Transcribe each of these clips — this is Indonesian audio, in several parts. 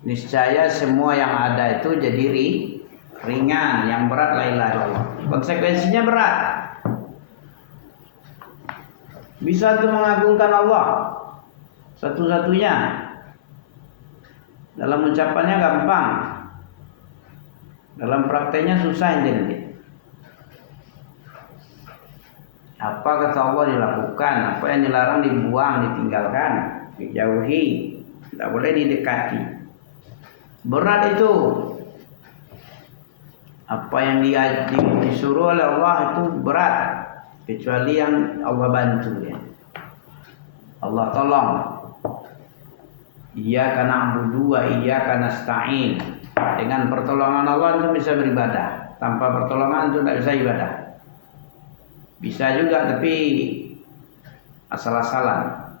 niscaya semua yang ada itu jadi ringan, yang berat la ilaha illallah. Konsekuensinya berat. Bisa tuh mengagungkan Allah satu-satunya. Dalam ucapannya gampang, dalam prakteknya susah nanti. Apa kata Allah dilakukan, apa yang dilarang dibuang, ditinggalkan, dijauhi, tidak boleh didekati. Berat itu. Apa yang disuruh oleh Allah itu berat, kecuali yang Allah bantu ya. Allah tolong. Iyyaka na'budu wa iyyaka nasta'in. Dengan pertolongan Allah itu bisa beribadah. Tanpa pertolongan itu tidak bisa ibadah. Bisa juga tapi asal-asalan.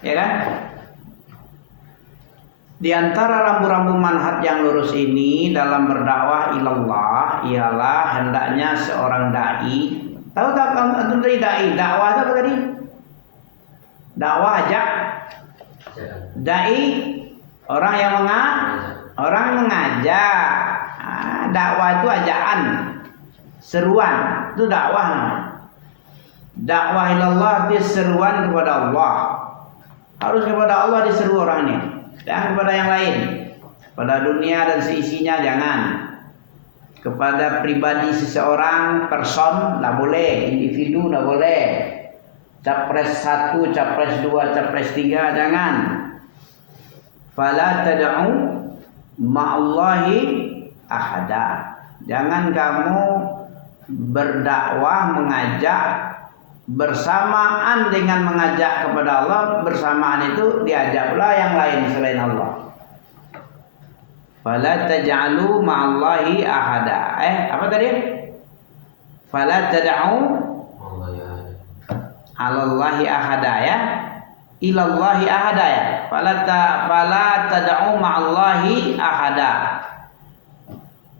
Ya kan? Di antara rambu-rambu manhaj yang lurus ini dalam berdakwah ilallah ialah hendaknya seorang dai. Tahu tak antum tadi dai? Dakwah apa tadi? Dakwah ajak. Dai orang yang mengajak. Dakwah itu ajakan, seruan, itu dakwah namanya. Dakwah ilallah artinya seruan kepada Allah. Harus kepada Allah diseru orangnya. Jangan kepada yang lain. Pada dunia dan seisinya jangan. Kepada pribadi seseorang, person, tidak boleh. Individu tidak boleh. Capres 1, capres 2, capres 3, jangan. Fala tad'u ma'allahi ahada. Jangan kamu berdakwah, mengajak bersamaan dengan mengajak kepada Allah. Bersamaan itu diajak pula yang lain selain Allah. Fala taj'alu ma'allahi ahada. Apa tadi? Fala tad'u alallahi ahada ya. Ilallahi ahada ya. Fala tad'u ma'allahi ahada.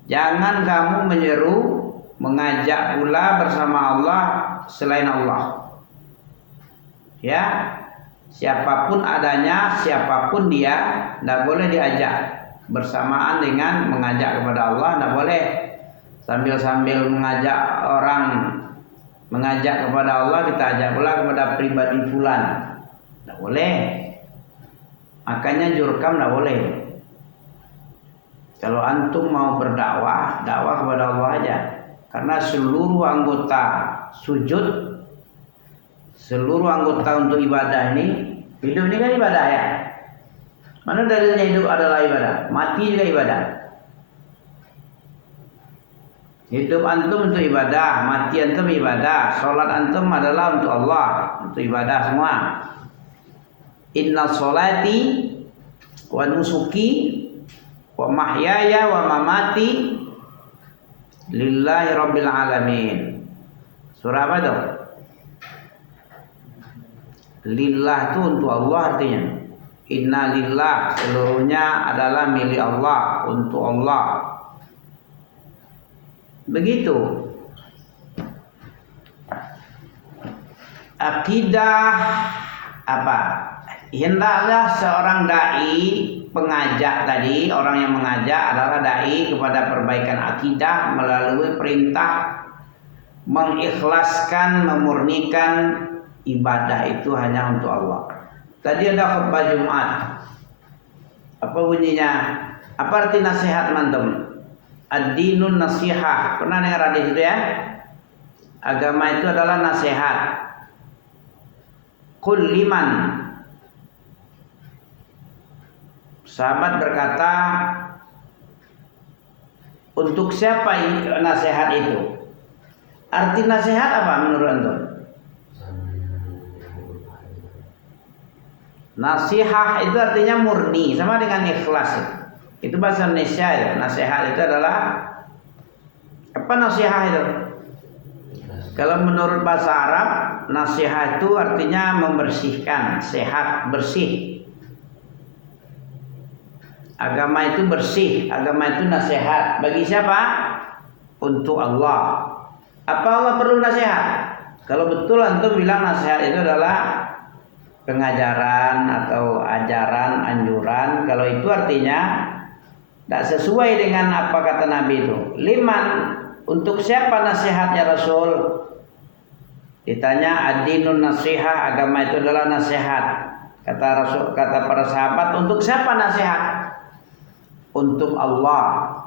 Jangan kamu menyeru, mengajak pula bersama Allah selain Allah. Ya, siapapun adanya, siapapun dia, tidak boleh diajak bersamaan dengan mengajak kepada Allah. Tidak boleh sambil-sambil mengajak orang, mengajak kepada Allah kita ajak pula kepada pribadi fulan. Tidak boleh. Makanya jurkam tidak boleh. Kalau antum mau berdakwah, dakwah kepada Allah aja. Karena seluruh anggota sujud, seluruh anggota untuk ibadah ini, hidup ini kan ibadah ya. Mana dalilnya hidup adalah ibadah, mati juga ibadah. Hidup antum untuk ibadah, mati antum ibadah, sholat antum adalah untuk Allah, untuk ibadah semua. Inna sholati wa nusuki wa mahyaya wa mamati lillahi rabbil alamin. Surah apa itu? Lillah itu untuk Allah artinya. Inna lillah, seluruhnya adalah milik Allah, untuk Allah. Begitu. Akidah apa? Hendaklah seorang dai, pengajak tadi, orang yang mengajak adalah dai kepada perbaikan akidah melalui perintah mengikhlaskan, memurnikan ibadah itu hanya untuk Allah. Tadi ada khutbah Jumat. Apa bunyinya? Apa arti nasihat mantum? Ad-dinun nasihah. Pernah dengar hadis itu ya? Agama itu adalah nasihat. Qul liman. Sahabat berkata, untuk siapa nasihat itu? Arti nasihat apa menurut antum? Nasihah itu artinya murni, sama dengan ikhlas. Itu bahasa Indonesia ya. Nasihat itu adalah apa nasihat itu? Kalau menurut bahasa Arab, nasihat itu artinya membersihkan, sehat, bersih. Agama itu bersih, agama itu nasihat. Bagi siapa? Untuk Allah. Apa Allah perlu nasihat? Kalau betul antum bilang nasihat itu adalah pengajaran atau ajaran, anjuran, kalau itu artinya tidak sesuai dengan apa kata Nabi itu. Liman, untuk siapa nasihatnya Rasul? Ditanya, ad-dinun nasihah, agama itu adalah nasihat. Kata Rasul, kata para sahabat, untuk siapa nasihat? Untuk Allah.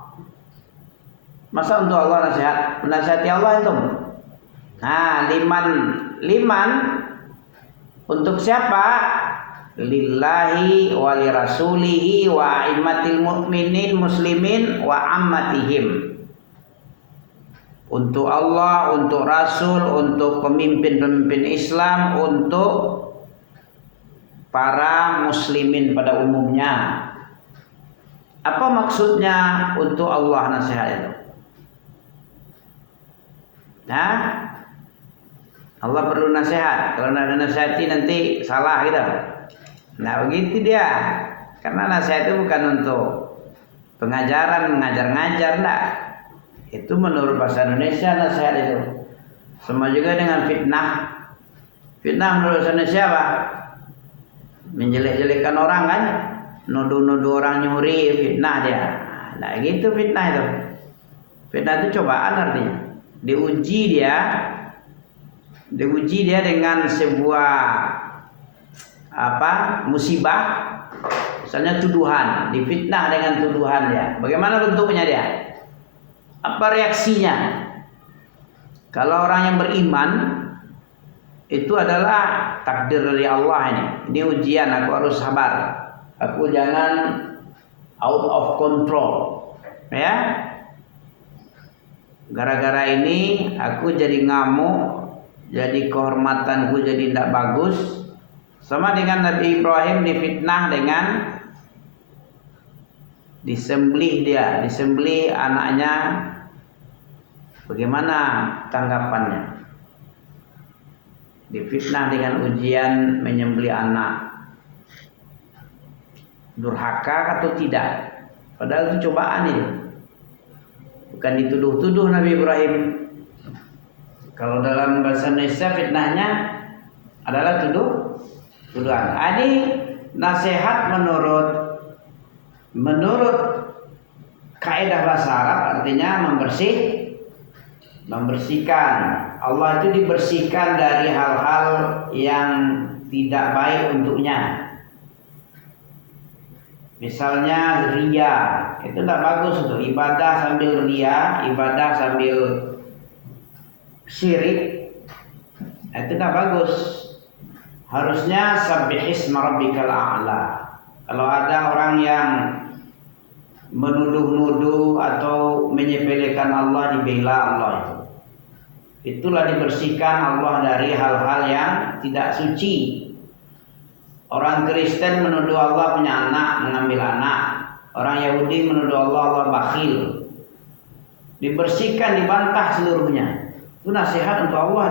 Masa untuk Allah nasihat? Menasihati Allah itu. Nah, liman untuk siapa? Lillahi wa li rasulihi wa a'immatil mu'minin muslimin wa ammatihim. Untuk Allah, untuk Rasul, untuk pemimpin-pemimpin Islam, untuk para muslimin pada umumnya. Apa maksudnya untuk Allah nasihat itu? Nah, Allah perlu nasihat. Kalau tidak ada nasihati nanti salah gitu. Nah begitu dia. Karena nasihat itu bukan untuk pengajaran, mengajar-ngajar, enggak. Itu menurut bahasa Indonesia nasihat itu. Sama juga dengan fitnah. Fitnah menurut bahasa Indonesia apa? Menjelek-jelekkan orang kan? Nuduh-nuduh orang nyuri, fitnah dia. Nah gitu fitnah itu. Fitnah itu cobaan artinya. Diuji dia dengan sebuah musibah, misalnya tuduhan, difitnah dengan tuduhan dia. Bagaimana bentuknya dia? Apa reaksinya? Kalau orang yang beriman itu adalah takdir dari Allah ini. Ini ujian, aku harus sabar. Aku jangan out of control. Ya. Gara-gara ini aku jadi ngamuk, jadi kehormatanku jadi tidak bagus. Sama dengan Nabi Ibrahim difitnah dengan disembelih anaknya. Bagaimana tanggapannya? Difitnah dengan ujian menyembelih anak. Durhaka atau tidak? Padahal itu cobaan itu. Bukan dituduh-tuduh Nabi Ibrahim. Kalau dalam bahasa Indonesia fitnahnya adalah tuduhan. Ini nasihat menurut kaidah bahasa Arab artinya membersihkan. Allah itu dibersihkan dari hal-hal yang tidak baik untuknya. Misalnya riya, itu tidak bagus untuk ibadah sambil riya, ibadah sambil syirik, itu tidak bagus. Harusnya sabbihisma rabbikal a'la. Kalau ada orang yang menuduh-nuduh atau menyepelekan Allah, dibela Allah itu. Itulah dibersihkan Allah dari hal-hal yang tidak suci. Orang Kristen menuduh Allah punya anak, mengambil anak. Orang Yahudi menuduh Allah bakhil. Dibersihkan, dibantah seluruhnya. Itu nasihat untuk Allah.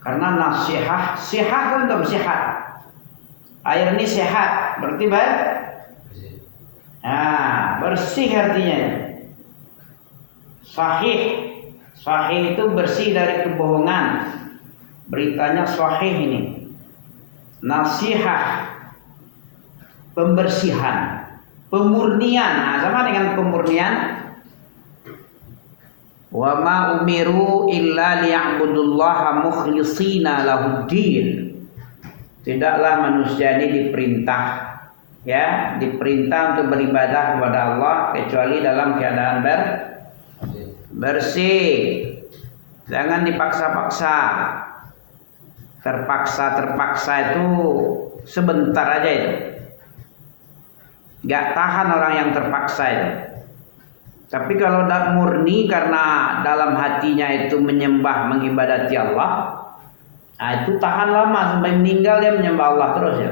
Karena nasihat, sehat kan untuk bersehat. Air ini sehat, berarti baik. Nah, bersih artinya. Sahih itu bersih dari kebohongan. Beritanya sahih ini. Nasihat, pembersihan, pemurnian. Nah, sama dengan pemurnian. Wa ma umiru illa liya'budullaha mukhlishina lahuddin. Tidaklah manusia ini diperintah untuk beribadah kepada Allah kecuali dalam keadaan bersih. Jangan dipaksa-paksa. Terpaksa itu sebentar aja itu. Gak tahan orang yang terpaksa itu. Tapi kalau tidak murni karena dalam hatinya itu menyembah, mengibadati Allah, nah itu tahan lama sampai meninggal dia menyembah Allah terus ya.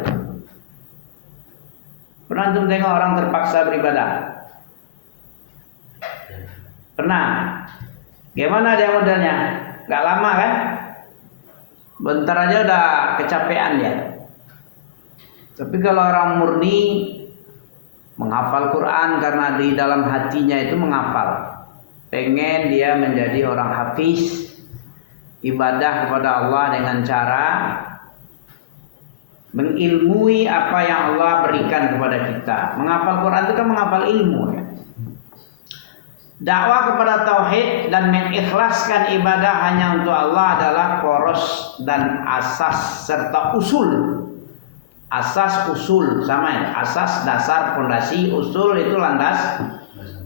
Pernah antum tengok orang terpaksa beribadah? Pernah? Gimana dia modelnya? Gak lama kan? Bentar aja udah kecapean dia. Tapi kalau orang murni menghafal Quran karena di dalam hatinya itu menghafal, pengen dia menjadi orang hafiz, ibadah kepada Allah dengan cara mengilmui apa yang Allah berikan kepada kita. Menghafal Quran itu kan menghafal ilmu ya. Dakwah kepada tauhid dan mengikhlaskan ibadah hanya untuk Allah adalah poros dan asas serta usul. Asas usul sama ya. Asas dasar fondasi, usul itu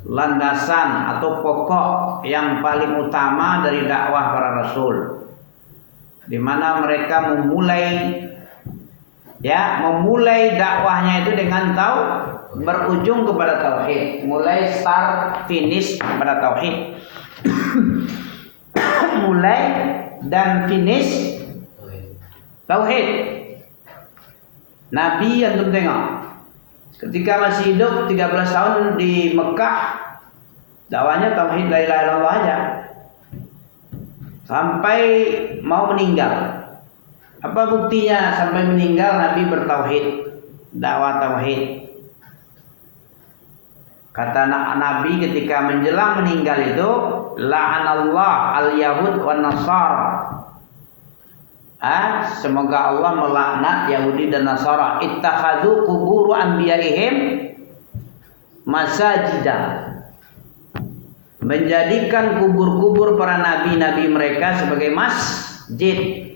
landasan atau pokok yang paling utama dari dakwah para rasul. Di mana mereka memulai dakwahnya itu dengan berujung kepada tauhid, mulai start finish kepada tauhid. Mulai dan finish tauhid. Nabi yang tengok ketika masih hidup 13 tahun di Mekah, dakwahnya tauhid la ilaha illallah aja. Sampai mau meninggal. Apa buktinya sampai meninggal Nabi bertauhid, dakwah tauhid. Kata Nabi ketika menjelang meninggal itu, la'anallah al-yahud wan nasara. Semoga Allah melaknat Yahudi dan Nasara. Ittakhadhu qubur anbiya'ihim masajidah. Menjadikan kubur-kubur para nabi-nabi mereka sebagai masjid.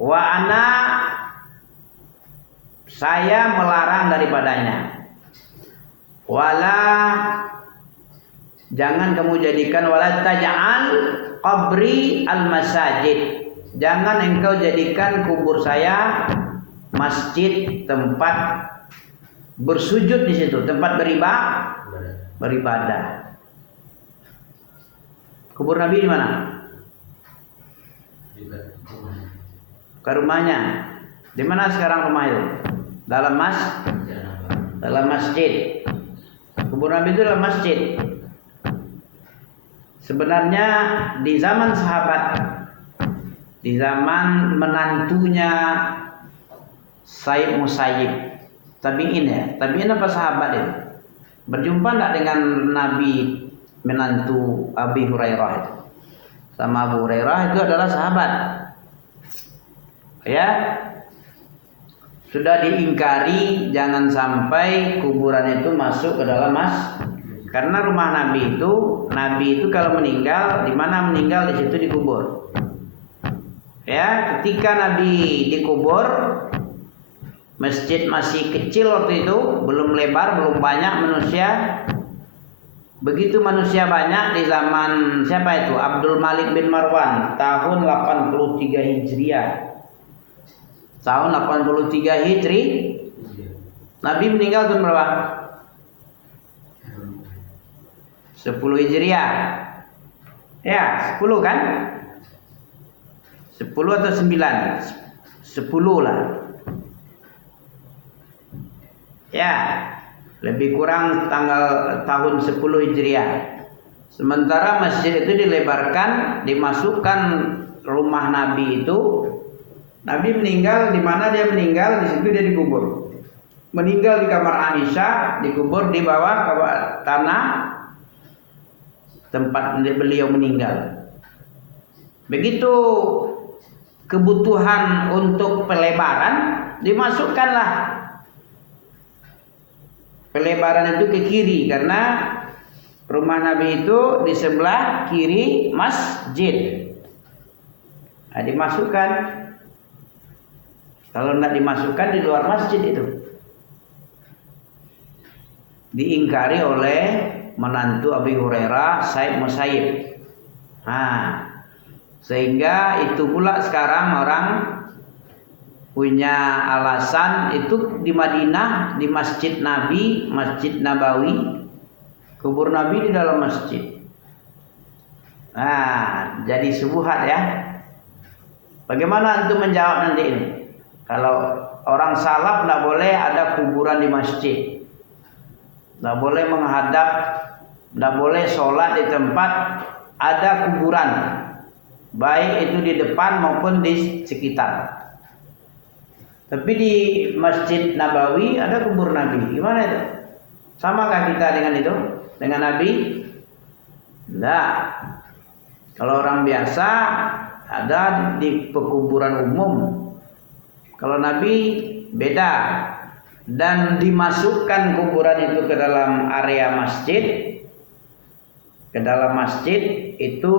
Wa ana, saya melarang daripadanya. Wala, jangan kamu jadikan, wala taj'al qabri al-masajid. Jangan engkau jadikan kubur saya masjid, tempat bersujud di situ, tempat beribadah. Kubur Nabi di mana? Ke rumahnya. Di mana sekarang rumah itu? Dalam masjid. Kubur Nabi itu dalam masjid. Sebenarnya di zaman sahabat, di zaman menantunya Sayyid Musayyib, tabi'in apa sahabat itu? Berjumpa enggak dengan Nabi menantu Abi Hurairah itu? Sama Abu Hurairah itu adalah sahabat. Ya. Sudah diingkari jangan sampai kuburan itu masuk ke dalam karena rumah Nabi itu kalau meninggal, di mana meninggal di situ dikubur. Ya, ketika Nabi dikubur, masjid masih kecil waktu itu, belum lebar, belum banyak manusia. Begitu manusia banyak di zaman siapa itu? Abdul Malik bin Marwan, tahun 83 Hijriah. Tahun 83 Hijri, Nabi meninggal tahun berapa? 10 Hijriah. Ya, 10 kan? 10 atau 9? 10 lah. Ya, lebih kurang tahun 10 Hijriah. Sementara masjid itu dilebarkan, dimasukkan rumah Nabi itu. Nabi meninggal di mana dia meninggal, di situ dia dikubur. Meninggal di kamar Aisyah, dikubur di bawah tanah tempat beliau meninggal. Begitu kebutuhan untuk pelebaran, dimasukkanlah pelebaran itu ke kiri, karena rumah Nabi itu di sebelah kiri masjid. Nah, dimasukkan. Kalau tidak dimasukkan di luar masjid itu, diingkari oleh menantu Abi Hurairah, Sayyid Musayyib. Nah, sehingga itu pula sekarang orang punya alasan itu di Madinah, di Masjid Nabi, Masjid Nabawi, kubur Nabi di dalam masjid. Nah, jadi syubhat ya. Bagaimana untuk menjawab nanti ini? Kalau orang salaf tidak boleh ada kuburan di masjid, tidak boleh menghadap, tidak boleh sholat di tempat ada kuburan, baik itu di depan maupun di sekitar. Tapi di Masjid Nabawi ada kubur Nabi. Gimana itu? Samakah kita dengan itu? Dengan Nabi? Tidak. Kalau orang biasa ada di pekuburan umum. Kalau Nabi beda, dan dimasukkan kuburan itu ke dalam area masjid, ke dalam masjid itu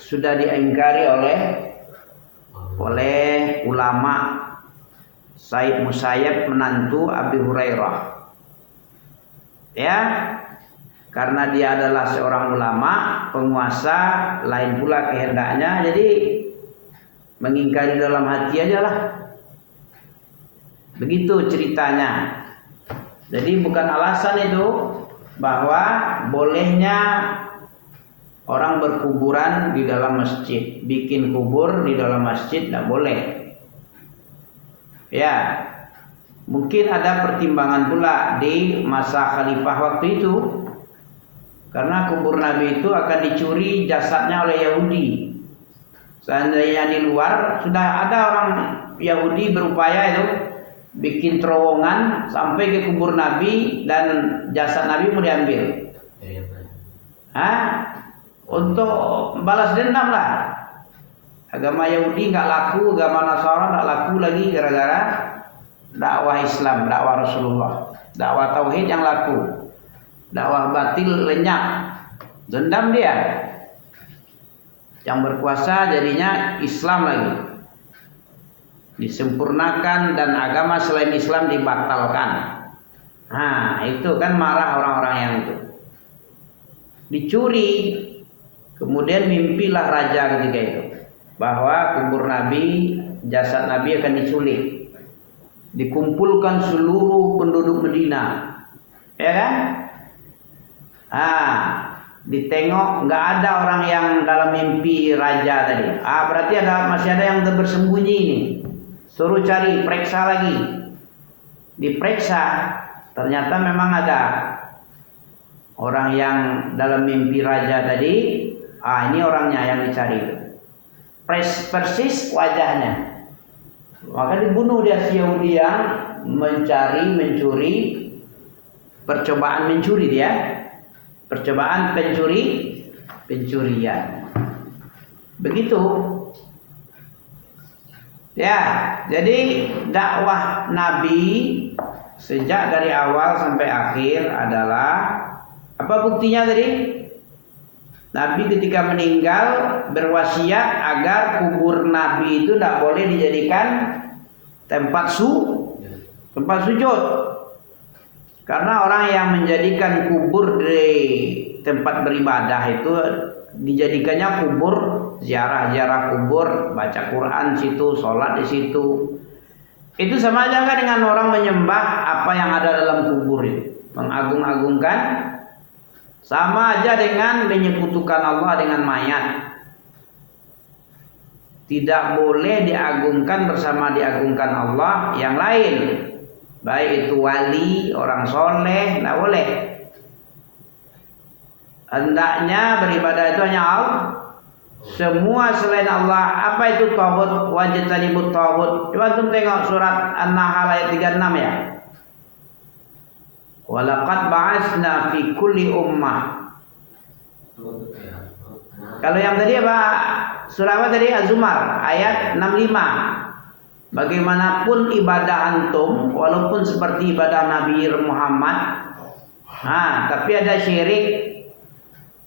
sudah diingkari oleh ulama. Said Musayyab menantu Abi Hurairah, ya, karena dia adalah seorang ulama, penguasa, lain pula kehendaknya, jadi mengingkari dalam hati aja lah. Begitu ceritanya. Jadi bukan alasan itu bahwa bolehnya orang berkuburan di dalam masjid, bikin kubur di dalam masjid tidak boleh. Ya, mungkin ada pertimbangan pula di masa khalifah waktu itu, karena kubur Nabi itu akan dicuri jasadnya oleh Yahudi. Seandainya di luar sudah ada orang Yahudi berupaya itu bikin terowongan sampai ke kubur Nabi dan jasad Nabi mau diambil. Untuk balas dendam lah. Agama Yahudi nggak laku, agama Nasara nggak laku lagi gara-gara dakwah Islam, dakwah Rasulullah, dakwah tauhid yang laku, dakwah batil lenyap, dendam dia. Yang berkuasa jadinya Islam lagi, disempurnakan, dan agama selain Islam dibatalkan. Nah, itu kan marah orang-orang yang itu. Dicuri, kemudian mimpilah raja ketika itu bahwa kubur Nabi, jasad Nabi akan diculik. Dikumpulkan seluruh penduduk Medina, ya kan? Ditengok nggak ada orang yang dalam mimpi raja tadi. Berarti masih ada yang bersembunyi ini. Suruh cari, periksa lagi. Diperiksa, ternyata memang ada orang yang dalam mimpi raja tadi. Ini orangnya yang dicari. Persis wajahnya. Maka dibunuh dia si Yahudi yang mencuri, percobaan mencuri dia. Percobaan pencurian. Begitu. Ya, jadi dakwah Nabi sejak dari awal sampai akhir adalah apa buktinya tadi? Nabi ketika meninggal berwasiat agar kubur Nabi itu tidak boleh dijadikan tempat sujud. Karena orang yang menjadikan kubur di tempat beribadah itu dijadikannya kubur ziarah kubur, baca Quran situ, sholat di situ. Itu sama aja kan dengan orang menyembah apa yang ada dalam kubur itu, mengagung-agungkan. Sama aja dengan menyekutukan Allah dengan mayat. Tidak boleh diagungkan bersama diagungkan Allah yang lain. Baik itu wali, orang soleh, tidak boleh. Hendaknya beribadah itu hanya Allah. Semua selain Allah, apa itu tauhid? Wajtanibut tauhid. Coba antum tengok surat An-Nahl ayat 36 ya. Walaqad ba'atsna fi kulli ummah. Kalau yang tadi apa? Surah apa tadi? Az-Zumar ayat 65. Bagaimanapun ibadah antum, walaupun seperti ibadah Nabi Muhammad, tapi ada syirik.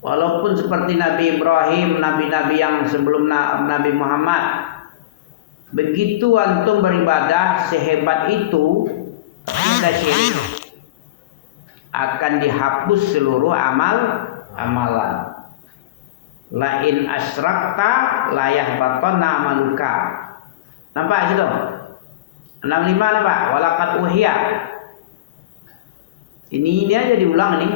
Walaupun seperti Nabi Ibrahim, nabi-nabi yang sebelum Nabi Muhammad, begitu antum beribadah sehebat itu, ada syirik, akan dihapus seluruh amalan. Lain asyrakta layah batonna amaluka. Nampak situ? 65 nampak? Walaqad uhiya. Ini aja diulang nih.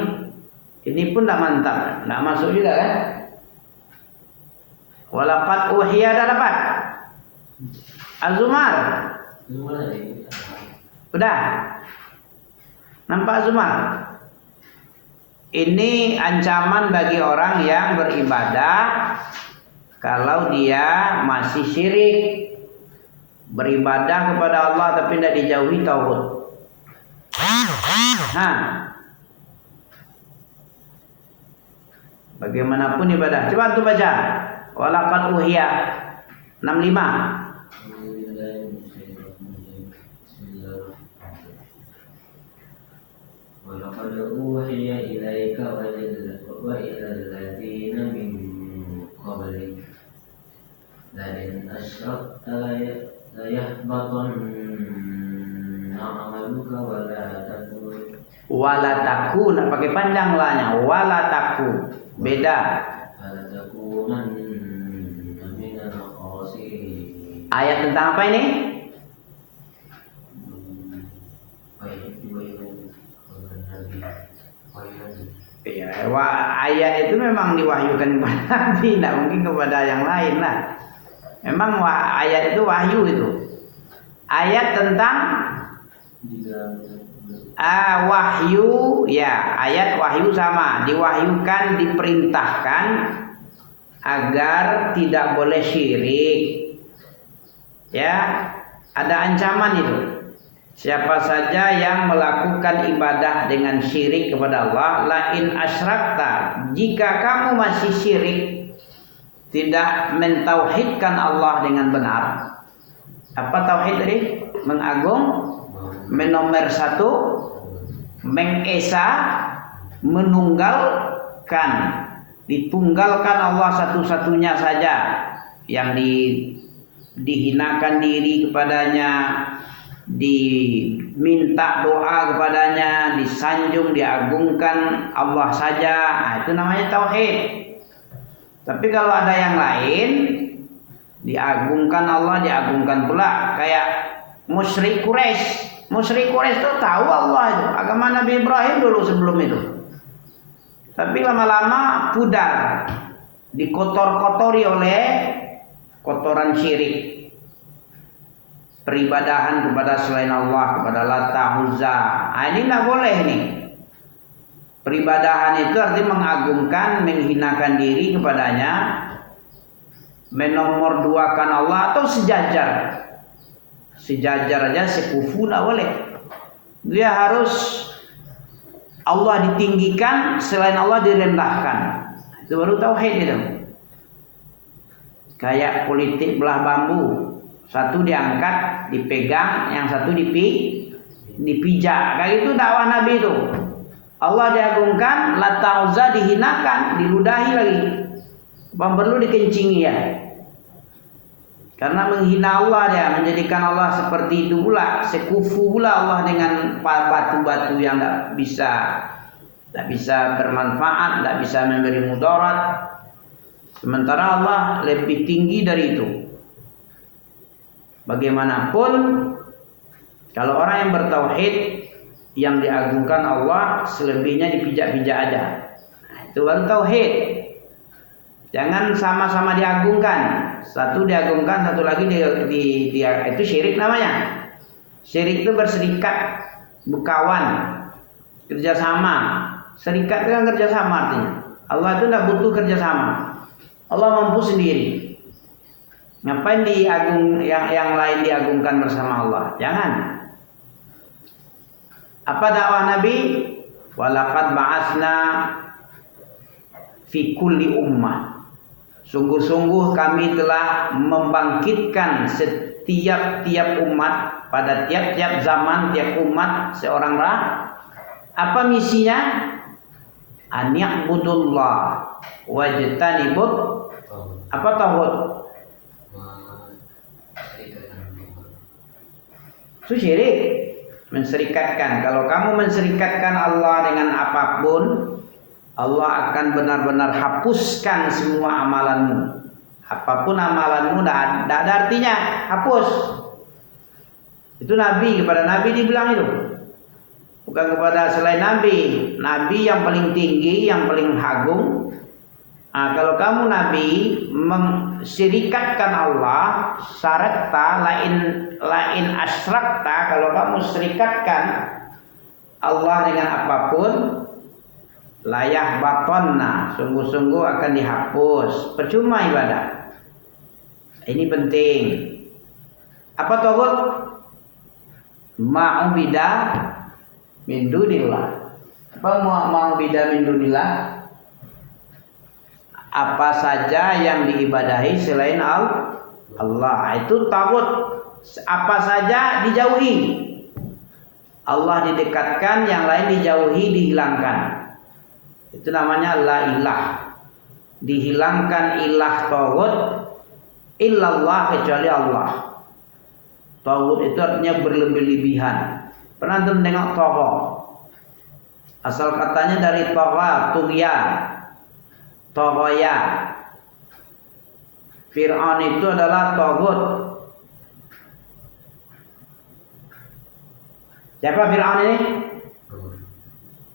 Ini pun tak mantap, tak masuk juga kan? Walaqad uhiya dah dapat. Az-Zumar. Udah. Nampak Az-Zumar? Ini ancaman bagi orang yang beribadah kalau dia masih syirik, beribadah kepada Allah tapi tidak dijauhi tauhid. Bagaimanapun ibadah. Coba tuh baca. Walaqad uhiya. 65. Walaqad uhiya ilaika wa ila alladziina min qablik lain asyrakta la yahbatanna 'amaluka Wala taku, nak pakai panjang lahnya. Wala taku, beda. Ayat tentang apa ini? Ya, ayat itu memang diwahyukan kepada Nabi, tidak mungkin kepada yang lain lah. Memang ayat itu wahyu itu. Ayat tentang wahyu, ya, ayat wahyu sama, diwahyukan, diperintahkan agar tidak boleh syirik. Ya, ada ancaman itu. Siapa saja yang melakukan ibadah dengan syirik kepada Allah, lain asyrakta, jika kamu masih syirik, tidak mentauhidkan Allah dengan benar. Apa tauhid tadi? Mengagung, menomer satu, mengesa, menunggalkan, ditunggalkan Allah satu-satunya saja, yang dihinakan diri kepadanya, diminta doa kepadanya, disanjung, diagungkan Allah saja. Nah, itu namanya tauhid. Tapi kalau ada yang lain, diagungkan Allah, diagungkan pula, kayak musyrik Quraisy. Musyrik Quraisy itu tahu Allah itu, agama Nabi Ibrahim dulu sebelum itu. Tapi lama-lama pudar, dikotor-kotori oleh kotoran syirik. Peribadahan kepada selain Allah, kepada Lata, Uzza. Nah, ini tidak boleh nih. Peribadahan itu artinya mengagungkan, menghinakan diri kepadanya, menomorduakan Allah atau sejajar. Sejajar aja, sekufu tidak boleh. Dia harus Allah ditinggikan, selain Allah direndahkan. Itu baru tauhid itu. Kayak politik belah bambu. Satu diangkat, dipegang, yang satu dipijak. Kayak itu dakwah Nabi itu. Allah diagungkan, Lata Uzza dihinakan, diludahi lagi. Bang perlu dikencingi ya. Karena menghina Allah dia, menjadikan Allah seperti itu pula, sekufu pula Allah dengan batu-batu yang tidak bisa bermanfaat, tidak bisa memberi mudarat. Sementara Allah lebih tinggi dari itu. Bagaimanapun, kalau orang yang bertauhid, yang diagungkan Allah, selebihnya dipijak-pijak aja. Nah, itu baru tauhid. Jangan sama-sama diagungkan. Satu diagungkan, satu lagi itu syirik namanya. Syirik itu berserikat, berkawan, kerjasama. Serikat itu kan kerjasama artinya. Allah itu tidak butuh kerjasama. Allah mampu sendiri. Ngapain yang lain diagungkan bersama Allah? Jangan. Apa dakwah Nabi? Walaqad ba'atsna fi kulli ummah. Sungguh-sungguh kami telah membangkitkan setiap umat, pada tiap-tiap zaman, tiap umat seorang apa misinya? An ya'budullah wajtanibut apa tauhid? Itu syirik, menserikatkan. Kalau kamu menserikatkan Allah dengan apapun, Allah akan benar-benar hapuskan semua amalanmu. Apapun amalanmu, tidak ada artinya, hapus. Itu Nabi, kepada Nabi dibilang itu. Bukan kepada selain Nabi. Nabi yang paling tinggi, yang paling agung. Nah, kalau kamu Nabi mensyirikatkan Allah, syarakta lain asyrakta, kalau kamu serikatkan Allah dengan apapun, layah batonna, sungguh-sungguh akan dihapus, percuma ibadah. Ini penting. Apa tauhid? Ma'ubidah min dunillah. Apa ma'ubidah min dunillah? Apa saja yang diibadahi selain Allah. Itu tagut, apa saja dijauhi. Allah didekatkan, yang lain dijauhi, dihilangkan. Itu namanya la ilah. Dihilangkan ilah tagut, illallah kecuali Allah. Tagut itu artinya berlebih-lebihan. Pernah antum tengok togo? Asal katanya dari toga, tughyan, togoya. Fir'aun itu adalah tagut. Siapa Fir'aun ini?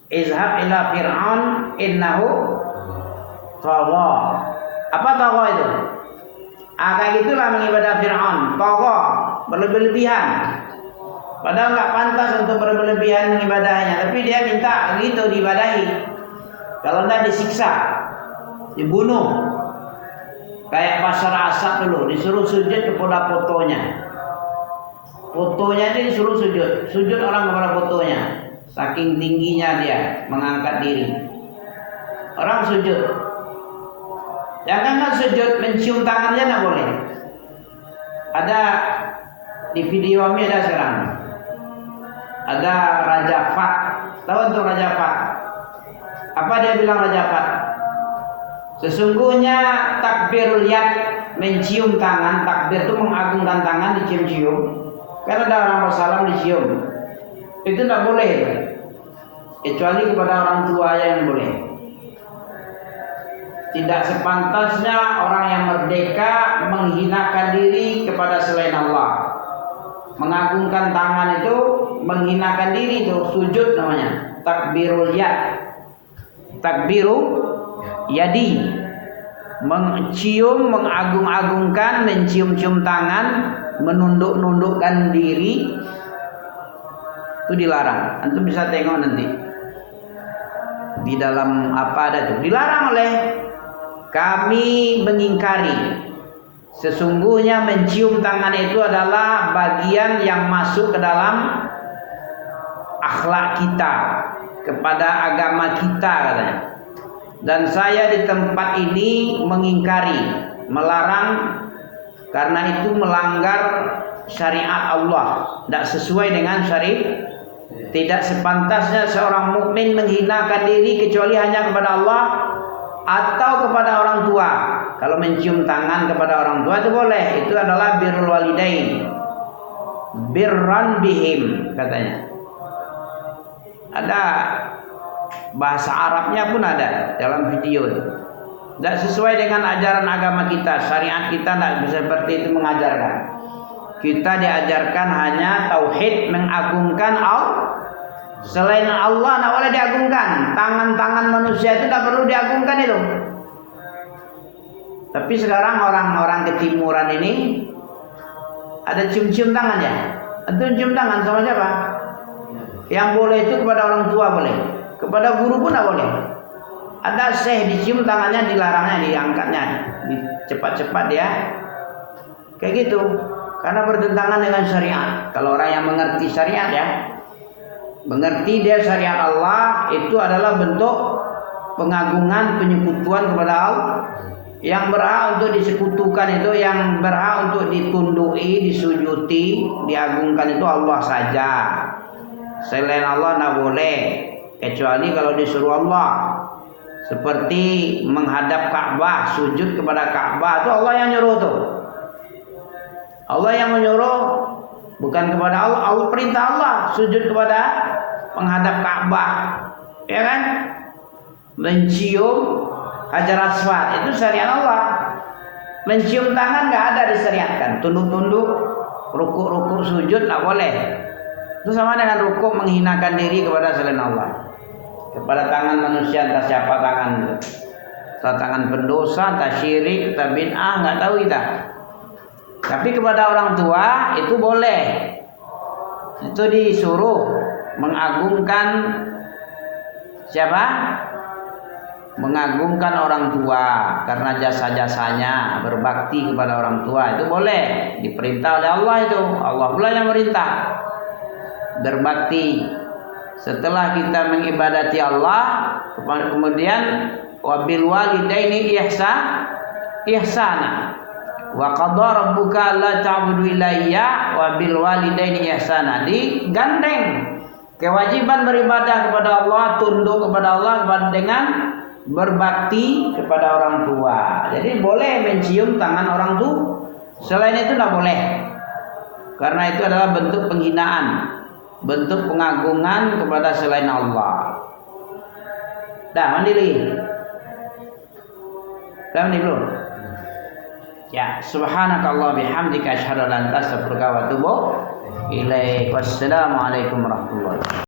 Izhab ila Fir'aun innahu tagha. Apa tagha itu? Kayak gitulah mengibadah Fir'aun, tagha, berlebih-lebihan. Padahal nggak pantas untuk berlebihan ibadahnya, tapi dia minta gitu diibadahi. Kalau tidak disiksa, dibunuh. Kayak Bashar Assad dulu, disuruh sujud kepada fotonya. Fotonya ini disuruh sujud orang kepada fotonya. Saking tingginya dia mengangkat diri. Orang sujud. Jangan sujud mencium tangannya tidak boleh. Ada di video ini ada sekarang. Ada Raja Fat. Tahu untuk Raja Fat? Apa dia bilang Raja Fat? Sesungguhnya takbirul yad, mencium tangan. Takbir itu mengagungkan tangan, dicium-cium. Karena ada orang bersalam dicium. Itu tidak boleh. Kecuali kepada orang tua yang boleh. Tidak sepantasnya orang yang merdeka menghinakan diri kepada selain Allah. Mengagungkan tangan itu menghinakan diri, itu sujud namanya. Takbirul yad. Takbiru yadi. Mencium, mengagung-agungkan, mencium-cium tangan, menunduk-nundukkan diri, itu dilarang. Antum bisa tengok nanti di dalam apa ada tuh, dilarang oleh kami mengingkari. Sesungguhnya mencium tangan itu adalah bagian yang masuk ke dalam akhlak kita, kepada agama kita katanya. Dan saya di tempat ini mengingkari, melarang, karena itu melanggar syariat Allah, tidak sesuai dengan syariat. Tidak sepantasnya seorang mukmin menghinakan diri kecuali hanya kepada Allah atau kepada orang tua. Kalau mencium tangan kepada orang tua itu boleh. Itu adalah birrul walidain, birran bihim katanya. Ada bahasa Arabnya pun ada dalam video itu. Tidak sesuai dengan ajaran agama kita, syariat kita tidak bisa seperti itu mengajarkan. Kita diajarkan hanya tauhid, mengagungkan Allah. Selain Allah tidak boleh diagungkan. Tangan-tangan manusia itu tidak perlu diagungkan itu. Tapi sekarang orang-orang ketimuran ini ada cium-cium tangan ya. Itu cium tangan sama siapa? Yang boleh itu kepada orang tua boleh, kepada guru pun tidak boleh. Ada syekh dicium tangannya, dilarangnya, diangkatnya, cepat-cepat ya. Kayak gitu. Karena bertentangan dengan syariat. Kalau orang yang mengerti syariat ya, mengerti dia syariat Allah, itu adalah bentuk pengagungan, penyekutuan kepada Allah. Yang berhak untuk disekutukan itu, yang berhak untuk ditundui, disujuti, diagungkan itu Allah saja. Selain Allah tidak boleh, kecuali kalau disuruh Allah. Seperti menghadap Ka'bah, sujud kepada Ka'bah, itu Allah yang nyuruh tuh. Allah yang menyuruh, bukan kepada Allah. Allah perintah Allah sujud kepada menghadap Ka'bah, ya kan? Mencium Hajar Aswad itu syariat Allah. Mencium tangan nggak ada disyariatkan. Tunduk-tunduk, rukuk-rukuk, sujud nggak boleh. Itu sama dengan rukuk menghinakan diri kepada selain Allah. Kepada tangan manusia, entah siapa tangan itu. Entah tangan pendosa, entah syirik, entah bid'ah, nggak tahu kita. Tapi kepada orang tua itu boleh. Itu disuruh mengagungkan siapa? Mengagungkan orang tua karena jasa-jasanya, berbakti kepada orang tua itu boleh, diperintah oleh Allah itu. Allah pula yang merintah. Berbakti. Setelah kita mengibadati Allah, kemudian wabil walidaini ihsana. Wa qadara rabbuka alla ta'budu illa iyya wa bil walidaini ihsana. Digandeng kewajiban beribadah kepada Allah, tunduk kepada Allah dengan berbakti kepada orang tua. Jadi boleh mencium tangan orang tua. Selain itu tidak boleh. Karena itu adalah bentuk penghinaan, bentuk pengagungan kepada selain Allah. Dah mandiri. Dah mandi belum? Ya, subhanakallah bihamdika asyhadu an la ilaha illa anta astaghfiruka wa atubu ilaik. Wassalamualaikum warahmatullahi wabarakatuh.